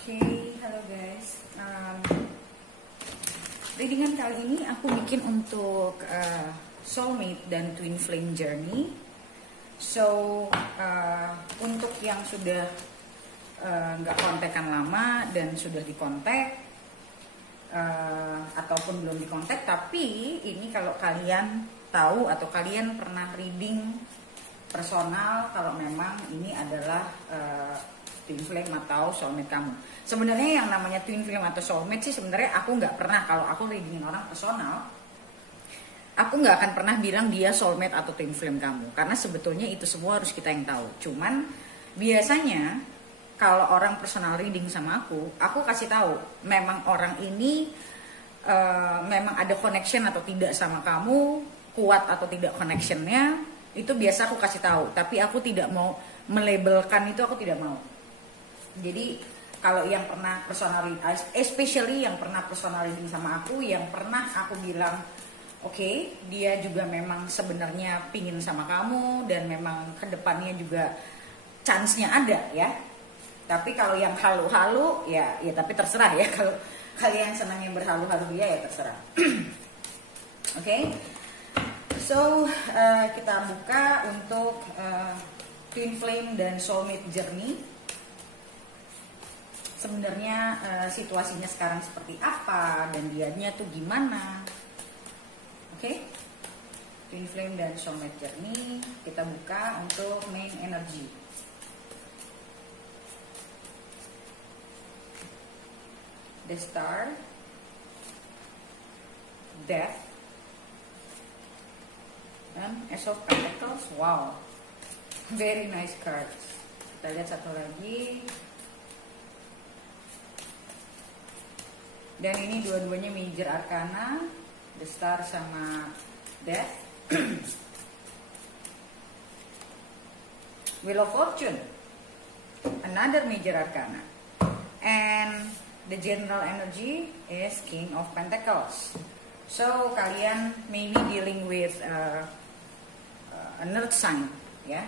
Oke, halo guys. Readingan kali ini aku bikin untuk soulmate dan twin flame journey. So, untuk yang sudah nggak kontekan lama dan sudah dikontak ataupun belum dikontak, tapi ini kalau kalian tahu atau kalian pernah reading personal, kalau memang ini adalah twin flame atau soulmate kamu. Sebenarnya yang namanya twin flame atau soulmate sih sebenarnya aku nggak pernah, kalau aku readingin orang personal, aku nggak akan pernah bilang dia soulmate atau twin flame kamu, karena sebetulnya itu semua harus kita yang tahu. Cuman biasanya kalau orang personal reading sama aku kasih tahu memang orang ini memang ada connection atau tidak sama kamu, kuat atau tidak connectionnya, itu biasa aku kasih tahu. Tapi aku tidak mau melabelkan itu, aku tidak mau. Jadi kalau yang pernah personal reading, especially yang pernah personal reading sama aku, yang pernah aku bilang oke, dia juga memang sebenarnya pingin sama kamu dan memang kedepannya juga chance-nya ada ya. Tapi kalau yang halu-halu ya tapi terserah ya. Kalau kalian senang yang berhalu-halu ya terserah. Oke. So kita buka untuk twin flame dan soulmate journey. Sebenarnya situasinya sekarang seperti apa dan dianya tuh gimana. Oke. Twin flame dan soulmate journey kita buka untuk main energy. The Star, Death, dan Ace of Pentacles. Wow, very nice cards. Kita lihat satu lagi. Dan ini dua-duanya major arcana, The Star sama Death. Wheel of Fortune, another major arcana. And the general energy is King of Pentacles. So kalian maybe dealing with an earth sign, ya.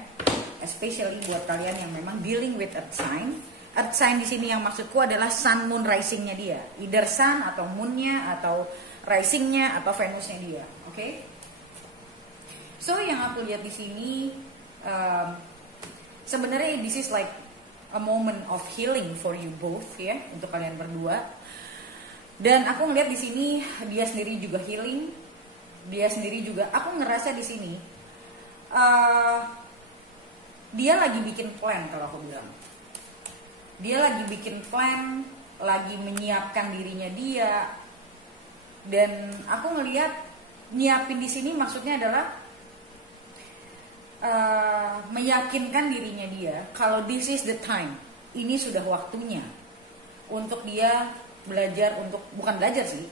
Especially buat kalian yang memang dealing with earth sign. Earth sign di sini yang maksudku adalah sun, moon, risingnya dia. Either sun atau moonnya atau risingnya atau Venusnya dia. Oke? Okay? So yang aku lihat di sini sebenarnya this is like a moment of healing for you both ya, untuk kalian berdua. Dan aku ngeliat di sini dia sendiri juga healing, dia sendiri juga. Aku ngerasa di sini dia lagi bikin plan, kalau aku bilang. Dia lagi bikin plan, lagi menyiapkan dirinya dia. Dan aku ngeliat nyiapin di sini maksudnya adalah meyakinkan dirinya dia kalau this is the time, ini sudah waktunya untuk dia belajar, untuk bukan belajar sih,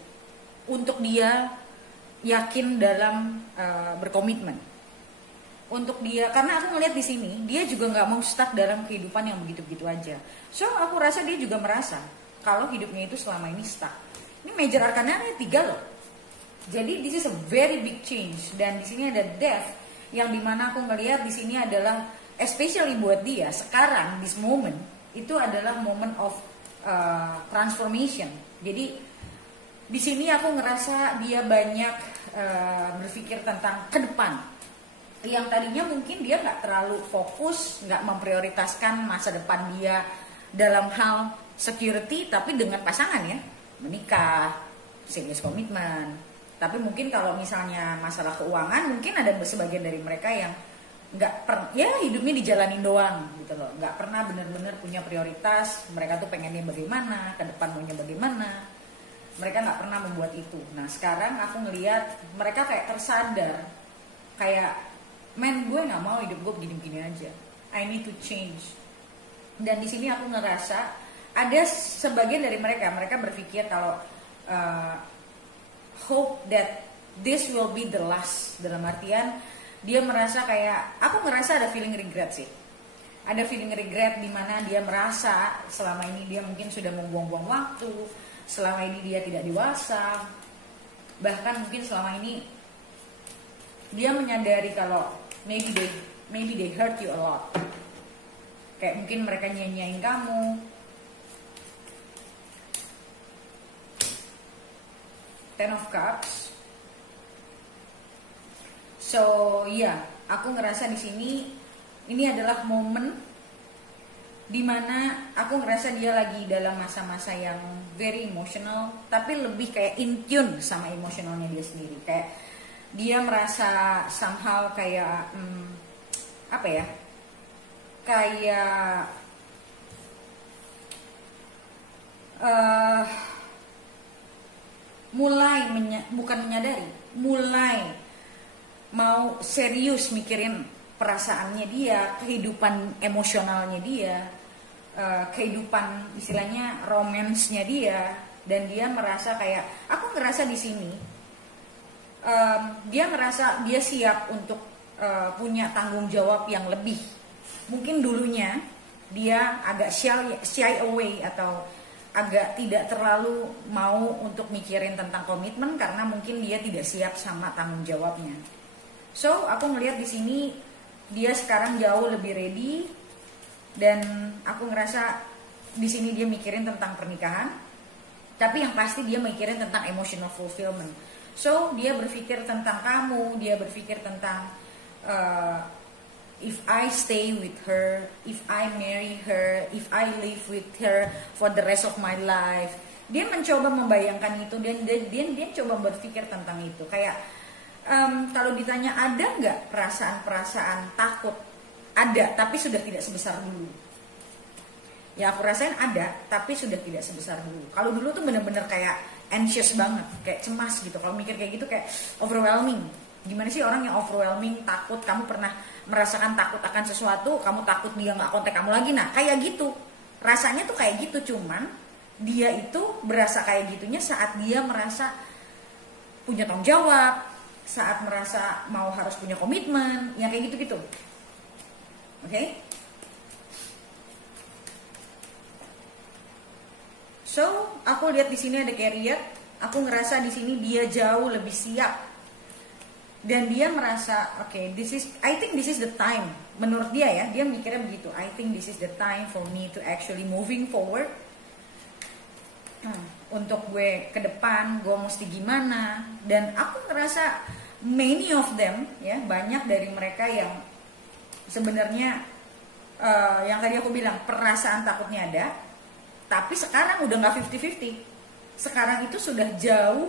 untuk dia yakin dalam berkomitmen untuk dia, karena aku ngelihat di sini dia juga nggak mau stuck dalam kehidupan yang begitu-begitu aja. So aku rasa dia juga merasa kalau hidupnya itu selama ini stuck. Ini major arcana-nya 3 loh, jadi this is a very big change. Dan di sini ada Death, yang dimana aku ngelihat di sini adalah especially buat dia sekarang, this moment itu adalah moment of transformation. Jadi di sini aku ngerasa dia banyak berpikir tentang ke depan, yang tadinya mungkin dia nggak terlalu fokus, nggak memprioritaskan masa depan dia dalam hal security, tapi dengan pasangan ya, menikah, serious commitment. Tapi mungkin kalau misalnya masalah keuangan, mungkin ada sebagian dari mereka yang ya hidupnya dijalanin doang gitu loh, nggak pernah benar-benar punya prioritas. Mereka tuh pengennya bagaimana, ke depan maunya bagaimana, mereka nggak pernah membuat itu. Nah sekarang aku ngelihat mereka kayak tersadar, kayak men, gue nggak mau hidup gue begini-begini aja, I need to change. Dan di sini aku ngerasa ada sebagian dari mereka berpikir kalau hope that this will be the last, dalam artian dia merasa kayak, aku ngerasa ada feeling regret sih. Ada feeling regret di mana dia merasa selama ini dia mungkin sudah membuang-buang waktu, selama ini dia tidak dewasa, bahkan mungkin selama ini dia menyadari kalau maybe they hurt you a lot. Kayak mungkin mereka nyanyain kamu, Ten of Cups. So ya, aku ngerasa di sini ini adalah momen dimana aku ngerasa dia lagi dalam masa-masa yang very emotional, tapi lebih kayak in tune sama emosionalnya dia sendiri. Kayak dia merasa somehow kayak apa ya, kayak mulai bukan menyadari, mulai mau serius mikirin perasaannya dia, kehidupan emosionalnya dia, kehidupan istilahnya romansnya dia, dan dia merasa kayak aku ngerasa di sini dia ngerasa dia siap untuk punya tanggung jawab yang lebih. Mungkin dulunya dia agak shy away atau agak tidak terlalu mau untuk mikirin tentang komitmen karena mungkin dia tidak siap sama tanggung jawabnya. So aku ngelihat di sini dia sekarang jauh lebih ready, dan aku ngerasa di sini dia mikirin tentang pernikahan, tapi yang pasti dia mikirin tentang emotional fulfillment. So dia berpikir tentang kamu, dia berpikir tentang if I stay with her, if I marry her, if I live with her for the rest of my life. Dia mencoba membayangkan itu, dan dia coba berpikir tentang itu. Kayak kalau ditanya ada nggak perasaan-perasaan takut, ada, tapi sudah tidak sebesar dulu. Ya aku rasain ada, tapi sudah tidak sebesar dulu. Kalau dulu tuh bener-bener kayak anxious banget, kayak cemas gitu. Kalau mikir kayak gitu kayak overwhelming. Gimana sih orang yang overwhelming, takut? Kamu pernah merasakan takut akan sesuatu, kamu takut dia nggak kontak kamu lagi. Nah kayak gitu, rasanya tuh kayak gitu. Cuman dia itu berasa kayak gitunya saat dia merasa punya tanggung jawab, saat merasa mau harus punya komitmen, yang kayak gitu-gitu. Oke? So, aku lihat di sini ada career. Aku ngerasa di sini dia jauh lebih siap. Dan dia merasa, okay, I think this is the time. Menurut dia ya, dia mikirnya begitu. I think this is the time for me to actually moving forward. Untuk gue ke depan, gue mesti gimana. Dan aku ngerasa many of them, ya, banyak dari mereka yang sebenarnya yang tadi aku bilang perasaan takutnya ada, tapi sekarang udah nggak 50-50. Sekarang itu sudah jauh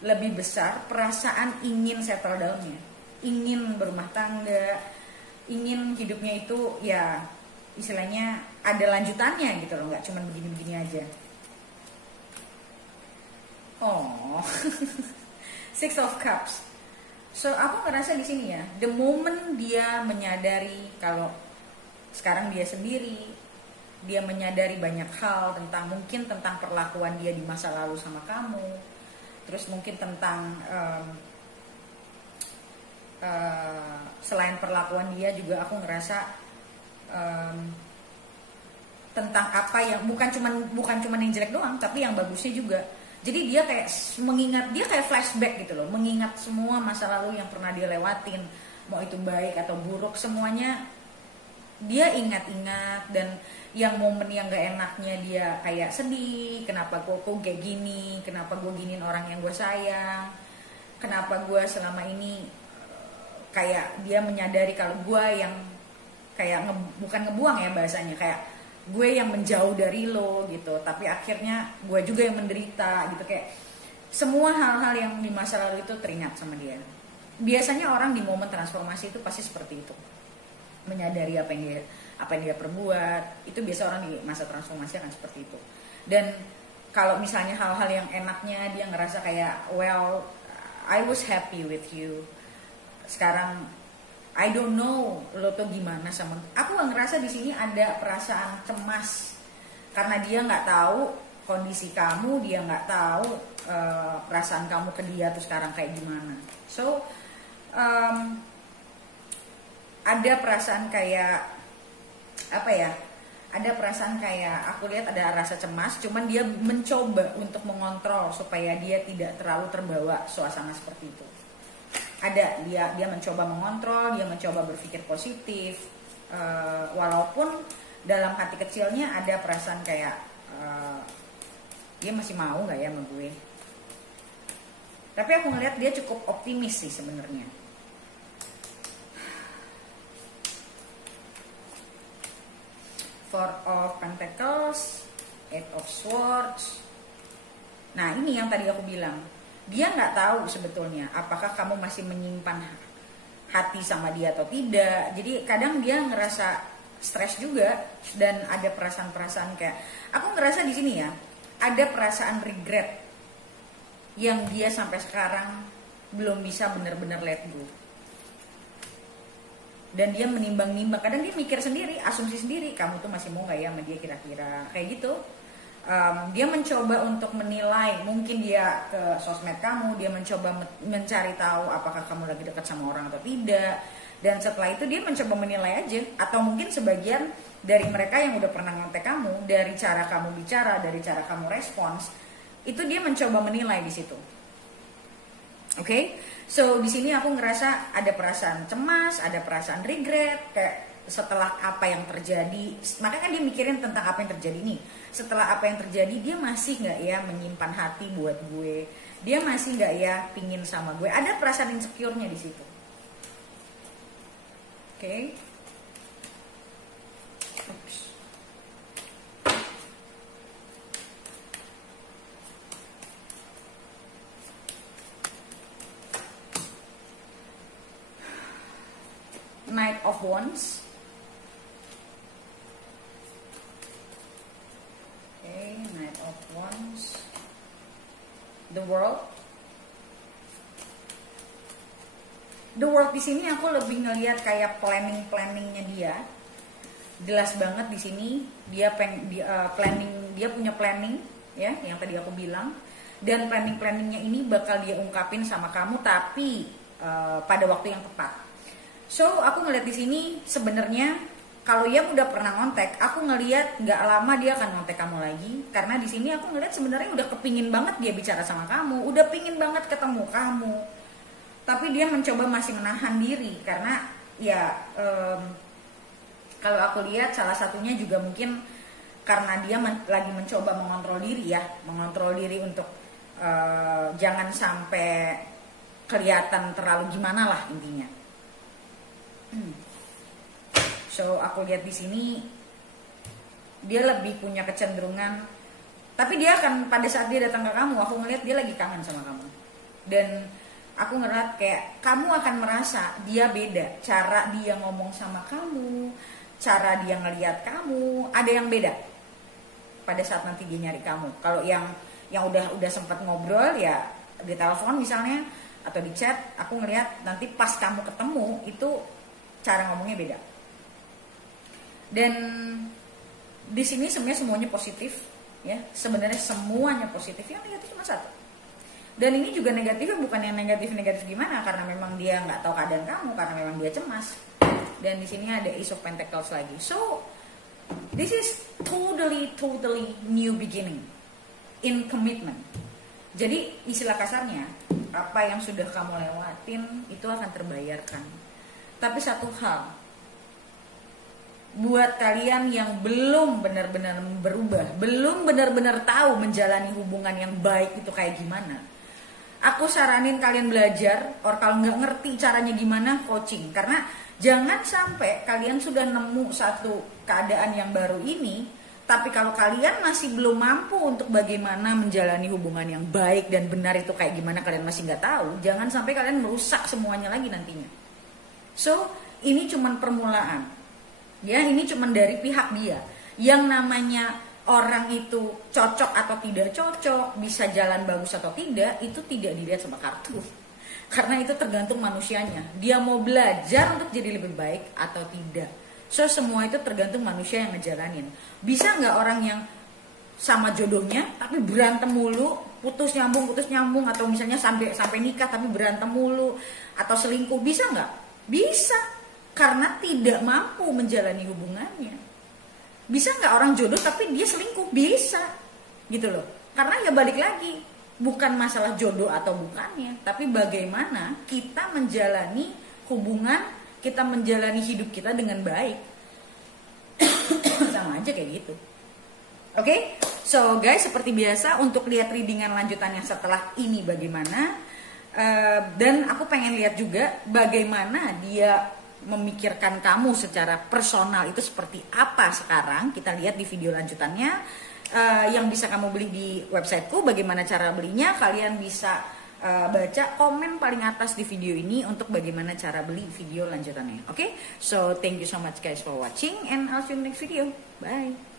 lebih besar perasaan ingin settle down-nya, ingin berumah tangga, ingin hidupnya itu ya istilahnya ada lanjutannya gitu loh, nggak cuma begini-begini aja. Oh, Six of Cups. So aku ngerasa di sini ya, the moment dia menyadari kalau sekarang dia sendiri, dia menyadari banyak hal mungkin tentang perlakuan dia di masa lalu sama kamu, terus mungkin tentang selain perlakuan dia juga aku ngerasa tentang apa yang bukan cuman yang jelek doang, tapi yang bagusnya juga. Jadi dia kayak mengingat, dia kayak flashback gitu loh, mengingat semua masa lalu yang pernah dia lewatin, mau itu baik atau buruk, semuanya dia ingat-ingat. Dan yang momen yang gak enaknya dia kayak sedih, kenapa gue kok kayak gini, kenapa gue giniin orang yang gue sayang, kenapa gue selama ini kayak dia menyadari kalau gue yang kayak bukan ngebuang ya bahasanya, kayak gue yang menjauh dari lo gitu, tapi akhirnya gue juga yang menderita gitu. Kayak semua hal-hal yang di masa lalu itu teringat sama dia. Biasanya orang di momen transformasi itu pasti seperti itu, menyadari apa yang dia perbuat. Itu biasa orang di masa transformasi akan seperti itu. Dan kalau misalnya hal-hal yang enaknya dia ngerasa kayak, well, I was happy with you, sekarang I don't know lo tuh gimana sama aku. Ngerasa di sini ada perasaan cemas karena dia nggak tahu kondisi kamu, dia nggak tahu perasaan kamu ke dia tuh sekarang kayak gimana. So ada perasaan kayak apa ya, ada perasaan kayak aku lihat ada rasa cemas, cuman dia mencoba untuk mengontrol supaya dia tidak terlalu terbawa suasana seperti itu. Ada dia mencoba mengontrol, dia mencoba berpikir positif, walaupun dalam hati kecilnya ada perasaan kayak dia masih mau nggak ya sama gue. Tapi aku ngeliat dia cukup optimis sih sebenarnya. Four of Pentacles, Eight of Swords. Nah ini yang tadi aku bilang, dia nggak tahu sebetulnya apakah kamu masih menyimpan hati sama dia atau tidak. Jadi kadang dia ngerasa stres juga dan ada perasaan-perasaan kayak, aku ngerasa di sini ya, ada perasaan regret yang dia sampai sekarang belum bisa benar-benar let go. Dan dia menimbang-nimbang, kadang dia mikir sendiri, asumsi sendiri, kamu tuh masih mau gak ya sama dia kira-kira, kayak gitu. Dia mencoba untuk menilai, mungkin dia ke sosmed kamu, dia mencoba mencari tahu apakah kamu lagi dekat sama orang atau tidak. Dan setelah itu dia mencoba menilai aja, atau mungkin sebagian dari mereka yang udah pernah ngontek kamu, dari cara kamu bicara, dari cara kamu respons, itu dia mencoba menilai di situ. Oke, so di sini aku ngerasa ada perasaan cemas, ada perasaan regret, kayak setelah apa yang terjadi, makanya kan dia mikirin tentang apa yang terjadi nih. Setelah apa yang terjadi, dia masih nggak ya menyimpan hati buat gue, dia masih nggak ya pingin sama gue, ada perasaan insecure-nya di situ. Oke. Knight of Wands. Okay, Knight of Wands. The World. The World di sini aku lebih ngelihat kayak planningnya dia. Jelas banget di sini dia planning, dia punya planning ya, yang tadi aku bilang. Dan planningnya ini bakal dia ungkapin sama kamu, tapi pada waktu yang tepat. So aku ngeliat di sini sebenarnya kalau dia udah pernah ngontek, aku ngeliat nggak lama dia akan ngontek kamu lagi, karena di sini aku ngeliat sebenarnya udah kepingin banget dia bicara sama kamu, udah pingin banget ketemu kamu, tapi dia mencoba masih menahan diri karena ya kalau aku lihat salah satunya juga mungkin karena dia lagi mencoba mengontrol diri ya, mengontrol diri untuk jangan sampai kelihatan terlalu gimana lah intinya. So aku lihat di sini dia lebih punya kecenderungan, tapi dia akan pada saat dia datang ke kamu, aku ngeliat dia lagi kangen sama kamu. Dan aku ngeliat kayak kamu akan merasa dia beda, cara dia ngomong sama kamu, cara dia ngeliat kamu, ada yang beda pada saat nanti dia nyari kamu. Kalau yang udah sempat ngobrol ya di telepon misalnya atau di chat, aku ngeliat nanti pas kamu ketemu itu cara ngomongnya beda. Dan di sini semuanya positif ya, sebenarnya semuanya positif, yang negatif cuma satu. Dan ini juga negatifnya bukan yang negatif gimana, karena memang dia nggak tahu keadaan kamu, karena memang dia cemas. Dan di sini ada Ace of Pentacles lagi. So this is totally new beginning in commitment. Jadi istilah kasarnya, apa yang sudah kamu lewatin itu akan terbayarkan. Tapi satu hal, buat kalian yang belum benar-benar berubah, belum benar-benar tahu menjalani hubungan yang baik itu kayak gimana, aku saranin kalian belajar, or kalau nggak ngerti caranya gimana, coaching. Karena jangan sampai kalian sudah nemu satu keadaan yang baru ini, tapi kalau kalian masih belum mampu untuk bagaimana menjalani hubungan yang baik dan benar itu kayak gimana, kalian masih nggak tahu, jangan sampai kalian merusak semuanya lagi nantinya. So, ini cuman permulaan. Ya, ini cuman dari pihak dia. Yang namanya orang itu cocok atau tidak cocok, bisa jalan bagus atau tidak, itu tidak dilihat sama kartu. Karena itu tergantung manusianya. Dia mau belajar untuk jadi lebih baik atau tidak. So, semua itu tergantung manusia yang ngejalanin. Bisa nggak orang yang sama jodohnya tapi berantem mulu, putus nyambung, atau misalnya sampai nikah tapi berantem mulu, atau selingkuh, bisa nggak? Bisa, karena tidak mampu menjalani hubungannya. Bisa nggak orang jodoh tapi dia selingkuh? Bisa, gitu loh. Karena ya balik lagi, bukan masalah jodoh atau bukannya, tapi bagaimana kita menjalani hubungan, kita menjalani hidup kita dengan baik. Sama aja kayak gitu. Oke, so guys, seperti biasa untuk lihat readingan lanjutannya setelah ini bagaimana, Dan aku pengen lihat juga bagaimana dia memikirkan kamu secara personal itu seperti apa sekarang. Kita lihat di video lanjutannya, yang bisa kamu beli di websiteku. Bagaimana cara belinya, kalian bisa baca komen paling atas di video ini untuk bagaimana cara beli video lanjutannya. Oke, so thank you so much guys for watching and I'll see you in the next video. Bye.